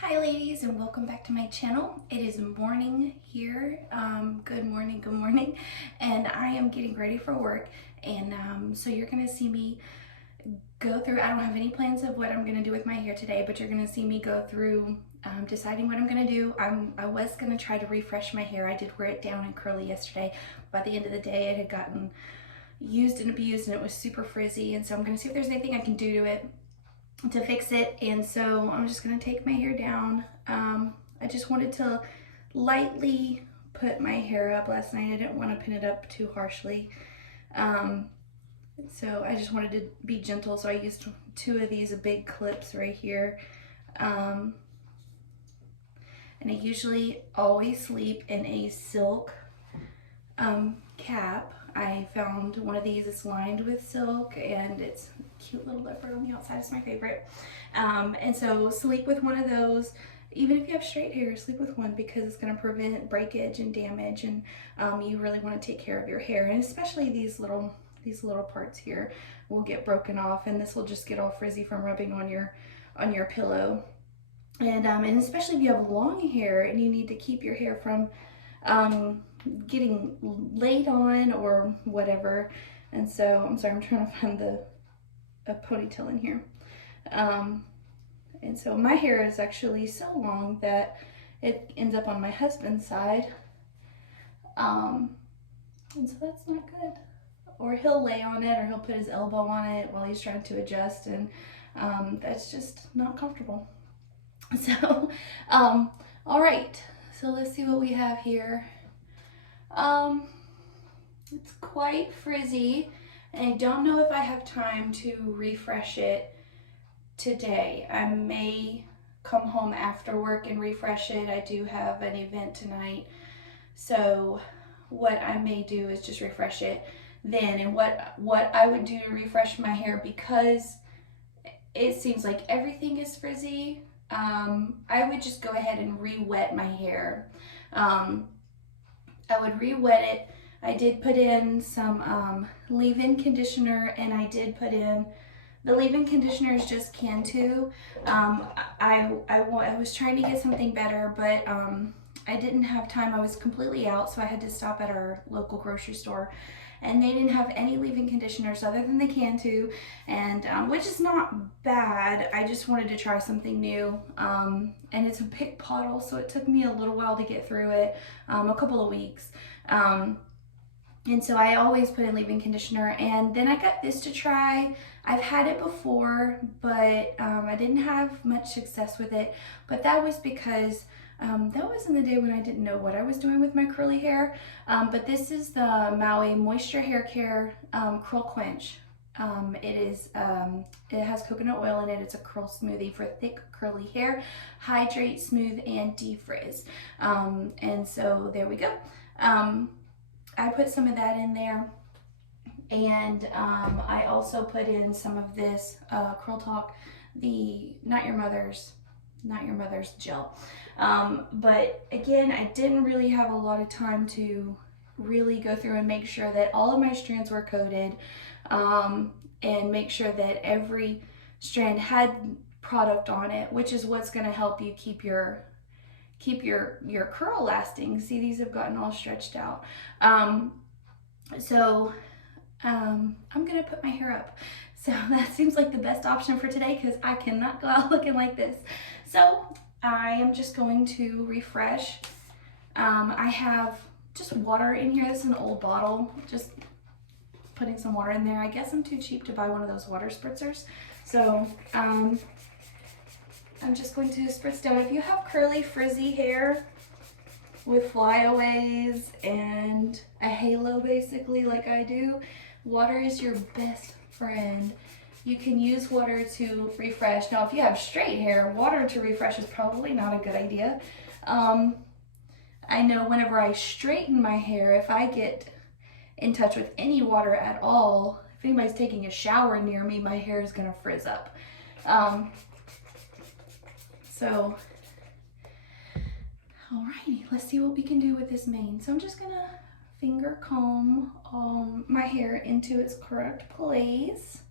Hi ladies, and welcome back to my channel. It is morning here. Good morning, and I am getting ready for work. And so you're gonna see me go through, I don't have any plans of what I'm gonna do with my hair today, but you're gonna see me go through deciding what I'm gonna do. I was gonna try to refresh my hair. I did wear it down and curly yesterday. By the end of the day, it had gotten used and abused and it was super frizzy. And so I'm gonna see if there's anything I can do to it to fix it. And so I'm just gonna take my hair down. I just wanted to lightly put my hair up last night. I didn't want to pin it up too harshly. So I just wanted to be gentle. So I used two of these big clips right here. And I usually always sleep in a silk cap. I found one of these. It's lined with silk and it's cute little leopard on the outside. It's my favorite. And so sleep with one of those. Even if you have straight hair, sleep with one because it's going to prevent breakage and damage. And you really want to take care of your hair, and especially these little parts here will get broken off, and this will just get all frizzy from rubbing on your pillow. And especially if you have long hair and you need to keep your hair from getting laid on or whatever. And so I'm sorry, I'm trying to find a ponytail in here. And so my hair is actually so long that it ends up on my husband's side. And so that's not good. Or he'll lay on it, or he'll put his elbow on it while he's trying to adjust, and that's just not comfortable. So, all right, so let's see what we have here. It's quite frizzy, and I don't know if I have time to refresh it today. I may come home after work and refresh it. I do have an event tonight, so what I may do is just refresh it then. And what I would do to refresh my hair, because it seems like everything is frizzy, I would just go ahead and re-wet my hair. I would re-wet it. I did put in some leave-in conditioner, and I did put in, the leave-in conditioner is just Cantu. I was trying to get something better, but I didn't have time. I was completely out, so I had to stop at our local grocery store, and they didn't have any leave-in conditioners other than the Cantu, and which is not bad. I just wanted to try something new, and it's a big bottle, so it took me a little while to get through it, a couple of weeks. And so I always put in leave-in conditioner, and then I got this to try. I've had it before, but I didn't have much success with it. But that was because that was in the day when I didn't know what I was doing with my curly hair. But this is the Maui Moisture Hair Care Curl Quench. It has coconut oil in it. It's a curl smoothie for thick curly hair. Hydrate, smooth, and defrizz. And so there we go. I put some of that in there, and I also put in some of this Curl Talk, the Not Your Mother's gel. But again, I didn't really have a lot of time to really go through and make sure that all of my strands were coated, and make sure that every strand had product on it, which is what's going to help you keep your curl lasting. See, these have gotten all stretched out. So I'm gonna put my hair up. So that seems like the best option for today, because I cannot go out looking like this. So I am just going to refresh. I have just water in here. This is an old bottle, just putting some water in there. I guess I'm too cheap to buy one of those water spritzers. So I'm just going to spritz down. If you have curly, frizzy hair with flyaways and a halo basically like I do, water is your best friend. You can use water to refresh. Now if you have straight hair, water to refresh is probably not a good idea. I know whenever I straighten my hair, if I get in touch with any water at all, if anybody's taking a shower near me, my hair is gonna frizz up. So, alrighty, let's see what we can do with this mane. So I'm just gonna finger comb my hair into its correct place.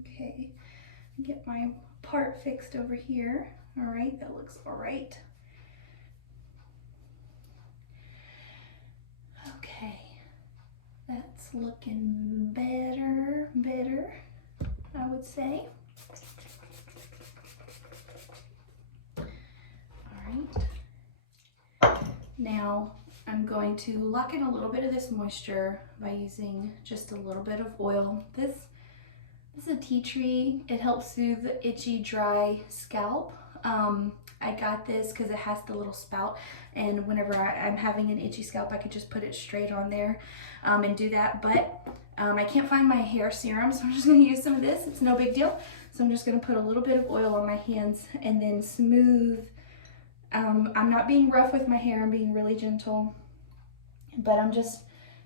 Okay, get my part fixed over here. All right, that looks all right. Okay, that's looking better, I would say. All right. Now I'm going to lock in a little bit of this moisture by using just a little bit of oil. This is a tea tree. It helps soothe itchy, dry scalp. I got this because it has the little spout, and whenever I'm having an itchy scalp, I could just put it straight on there and do that. But I can't find my hair serum, so I'm just going to use some of this. It's no big deal. So I'm just going to put a little bit of oil on my hands and then smooth. I'm not being rough with my hair. I'm being really gentle, but I'm just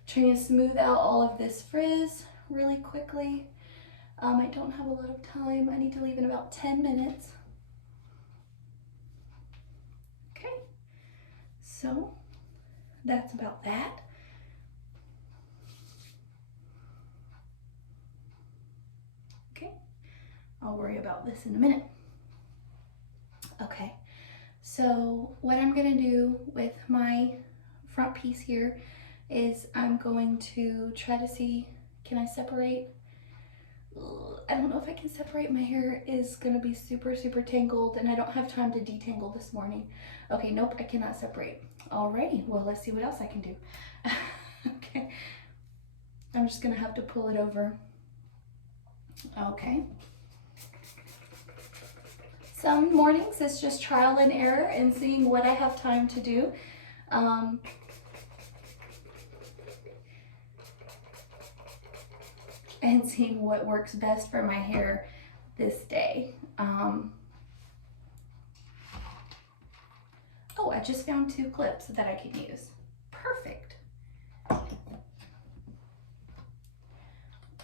trying to smooth out all of this frizz really quickly. I don't have a lot of time. I need to leave in about 10 minutes. Okay, so that's about that. Okay, I'll worry about this in a minute. Okay, so what I'm gonna do with my front piece here is I'm going to try to see, can I separate? I don't know if I can separate. My hair is gonna be super tangled and I don't have time to detangle this morning. Okay, nope, I cannot separate. Alrighty, well, let's see what else I can do. Okay, I'm just gonna have to pull it over. Okay. Some mornings it's just trial and error and seeing what I have time to do. And seeing what works best for my hair this day. Oh, I just found 2 clips that I can use. Perfect.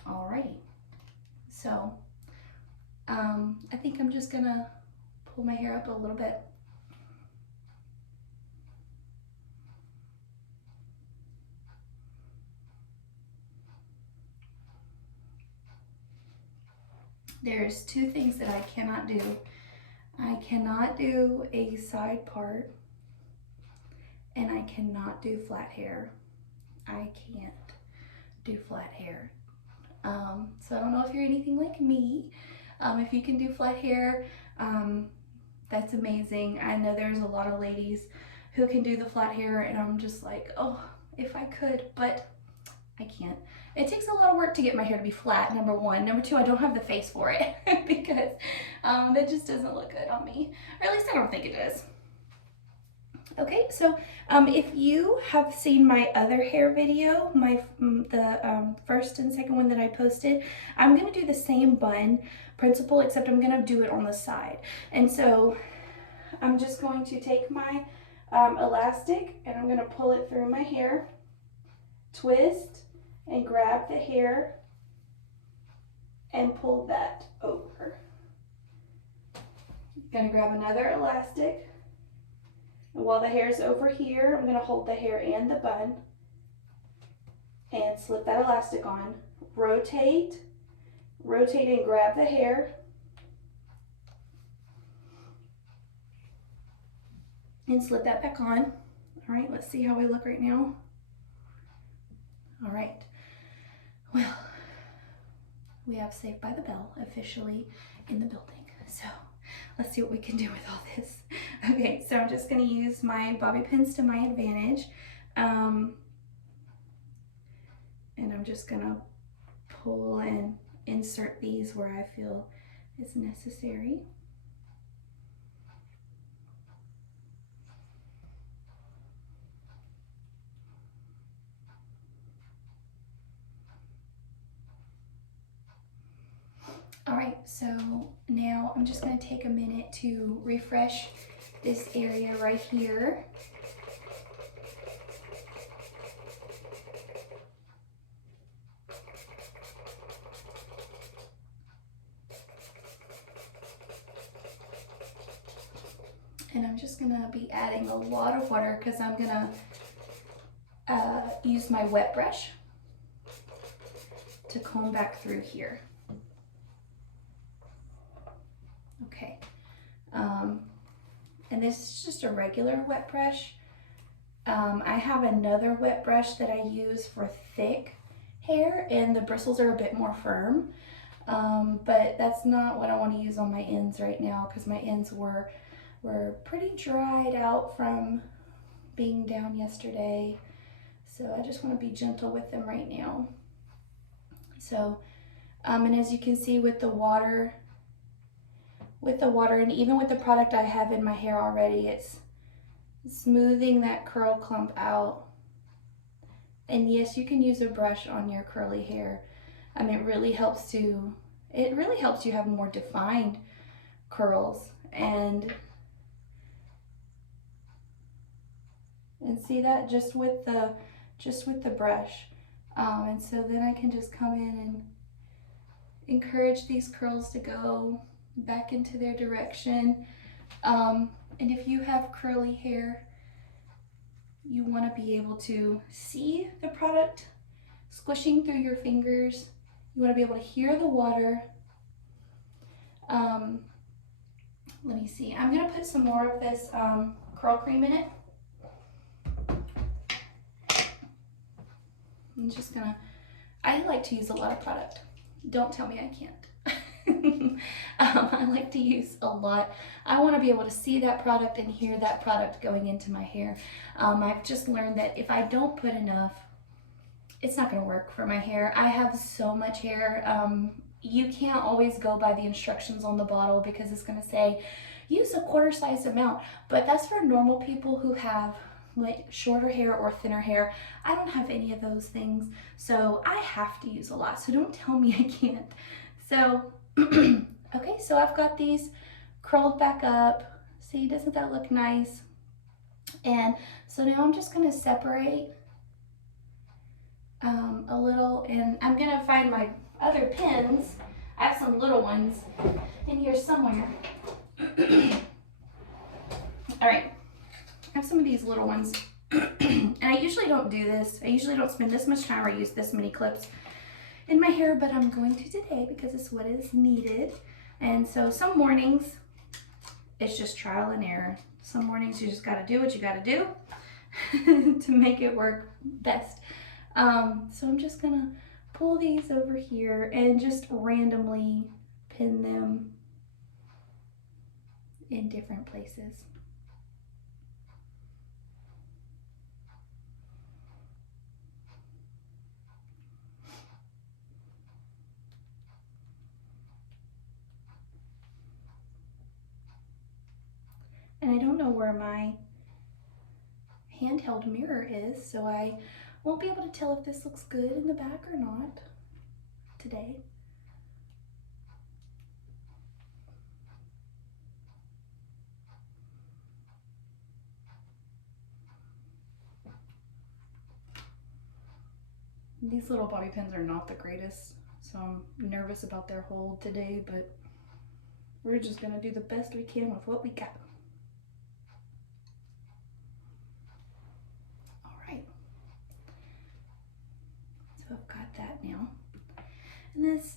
Alrighty. So, I think I'm just gonna pull my hair up a little bit. There's 2 things that I cannot do. I cannot do a side part, and I cannot do flat hair. I can't do flat hair. So I don't know if you're anything like me. If you can do flat hair, that's amazing. I know there's a lot of ladies who can do the flat hair, and I'm just like, oh, if I could, but I can't. It takes a lot of work to get my hair to be flat, number 1. Number 2, I don't have the face for it because that just doesn't look good on me. Or at least I don't think it does. Okay, so if you have seen my other hair video, the first and second one that I posted, I'm going to do the same bun principle, except I'm going to do it on the side. And so I'm just going to take my elastic and I'm going to pull it through my hair, twist, and grab the hair and pull that over. I'm going to grab another elastic. And while the hair is over here, I'm going to hold the hair and the bun and slip that elastic on. Rotate and grab the hair. And slip that back on. All right, let's see how we look right now. All right, well, we have Saved by the Bell officially in the building. So let's see what we can do with all this. Okay, so I'm just gonna use my bobby pins to my advantage. And I'm just gonna pull and insert these where I feel is necessary. All right, so now I'm just going to take a minute to refresh this area right here. And I'm just going to be adding a lot of water because I'm going to use my wet brush to comb back through here. Okay. And this is just a regular wet brush. I have another wet brush that I use for thick hair, and the bristles are a bit more firm. But that's not what I want to use on my ends right now, because my ends were pretty dried out from being down yesterday. So I just want to be gentle with them right now. So, and as you can see with the water, and even with the product I have in my hair already, it's smoothing that curl clump out. And yes, you can use a brush on your curly hair. It really helps you have more defined curls, and see that just with the brush. And so then I can just come in and encourage these curls to go back into their direction. And if you have curly hair, you want to be able to see the product squishing through your fingers. You want to be able to hear the water. Let me see. I'm going to put some more of this curl cream in it. I like to use a lot of product. Don't tell me I can't. I like to use a lot. I want to be able to see that product and hear that product going into my hair. I've just learned that if I don't put enough, it's not going to work for my hair. I have so much hair. You can't always go by the instructions on the bottle, because it's going to say use a quarter size amount, but that's for normal people who have like shorter hair or thinner hair. I don't have any of those things, so I have to use a lot. So don't tell me I can't. So okay, so I've got these curled back up. See, doesn't that look nice? And so now I'm just going to separate a little, and I'm going to find my other pins. I have some little ones in here somewhere. All right, I have some of these little ones. And I usually don't do this. I usually don't spend this much time or use this many clips in my hair, but I'm going to today because it's what is needed. And so some mornings it's just trial and error. Some mornings you just got to do what you got to do to make it work best. So I'm just gonna pull these over here and just randomly pin them in different places. And I don't know where my handheld mirror is, so I won't be able to tell if this looks good in the back or not today. These little bobby pins are not the greatest, so I'm nervous about their hold today, but we're just gonna do the best we can with what we got. All right, so I've got that now. And this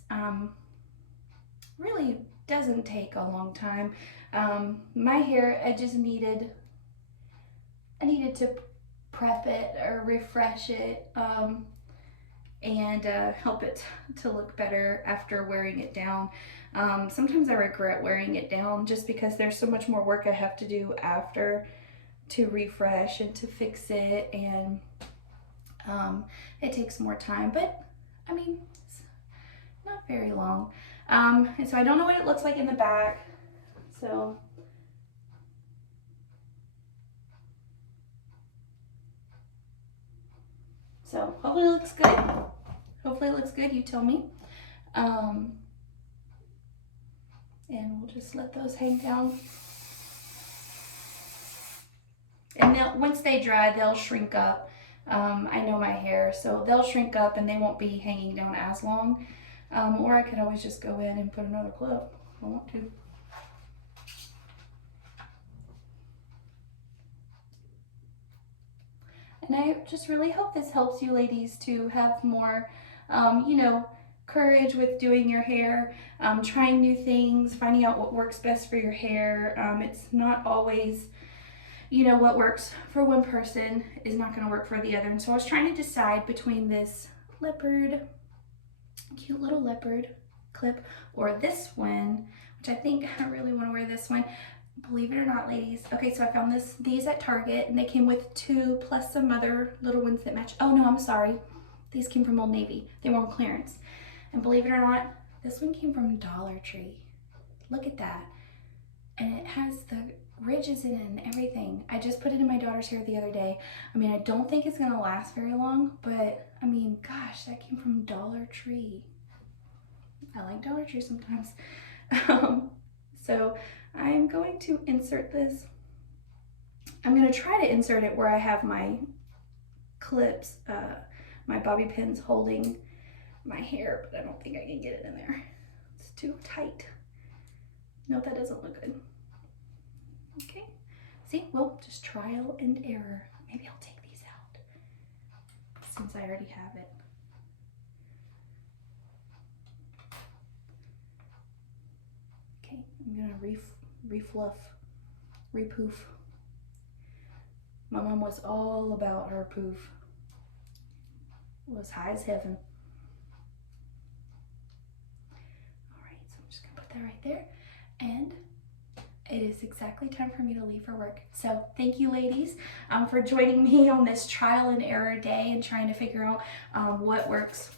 really doesn't take a long time. My hair, I needed to prep it or refresh it and help it to look better after wearing it down. Sometimes I regret wearing it down just because there's so much more work I have to do after to refresh and to fix it, and it takes more time, but I mean, it's not very long. And so I don't know what it looks like in the back, so hopefully it looks good. Hopefully it looks good, you tell me. And we'll just let those hang down. And once they dry, they'll shrink up. I know my hair, so they'll shrink up and they won't be hanging down as long. Or I could always just go in and put another clip if I want to. And I just really hope this helps you ladies to have more, you know, courage with doing your hair, trying new things, finding out what works best for your hair. It's not always, you know, what works for one person is not going to work for the other. And so I was trying to decide between this leopard, cute little leopard clip, or this one, which I think I really want to wear this one. Believe it or not, ladies. Okay, so I found these at Target, and they came with 2 plus some other little ones that match. Oh no, I'm sorry. These came from Old Navy. They were on clearance. And believe it or not, this one came from Dollar Tree. Look at that. And it has the ridges in it and everything. I just put it in my daughter's hair the other day. I mean, I don't think it's gonna last very long, but I mean, gosh, that came from Dollar Tree. I like Dollar Tree sometimes. So I'm going to insert this. I'm gonna try to insert it where I have my clips, my bobby pins holding my hair, but I don't think I can get it in there. It's too tight. No, that doesn't look good. Okay, see, well, just trial and error. Maybe I'll take these out since I already have it. Okay, I'm gonna refluff, repoof. My mom was all about her poof. It was high as heaven. All right, so I'm just gonna put that right there. And it is exactly time for me to leave for work. So thank you, ladies, for joining me on this trial and error day and trying to figure out what works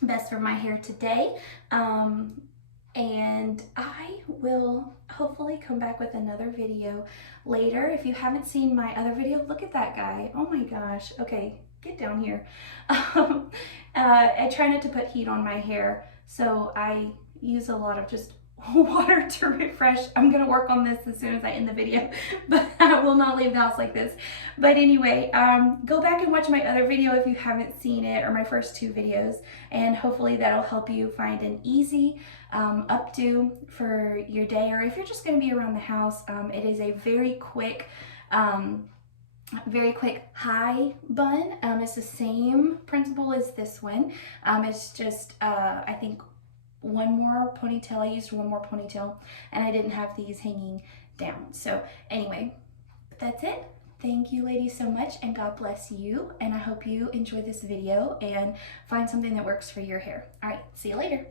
best for my hair today. And I will hopefully come back with another video later. If you haven't seen my other video, look at that guy. Oh my gosh. Okay, get down here. I try not to put heat on my hair, so I use a lot of just water to refresh. I'm gonna work on this as soon as I end the video, but I will not leave the house like this. But anyway, go back and watch my other video if you haven't seen it, or my first 2 videos, and hopefully that'll help you find an easy updo for your day, or if you're just gonna be around the house. It is a very quick high bun. It's the same principle as this one. It's just I think one more ponytail. I used one more ponytail, and I didn't have these hanging down. So anyway, that's it. Thank you, ladies, so much, and God bless you. And I hope you enjoyed this video and find something that works for your hair. All right, see you later.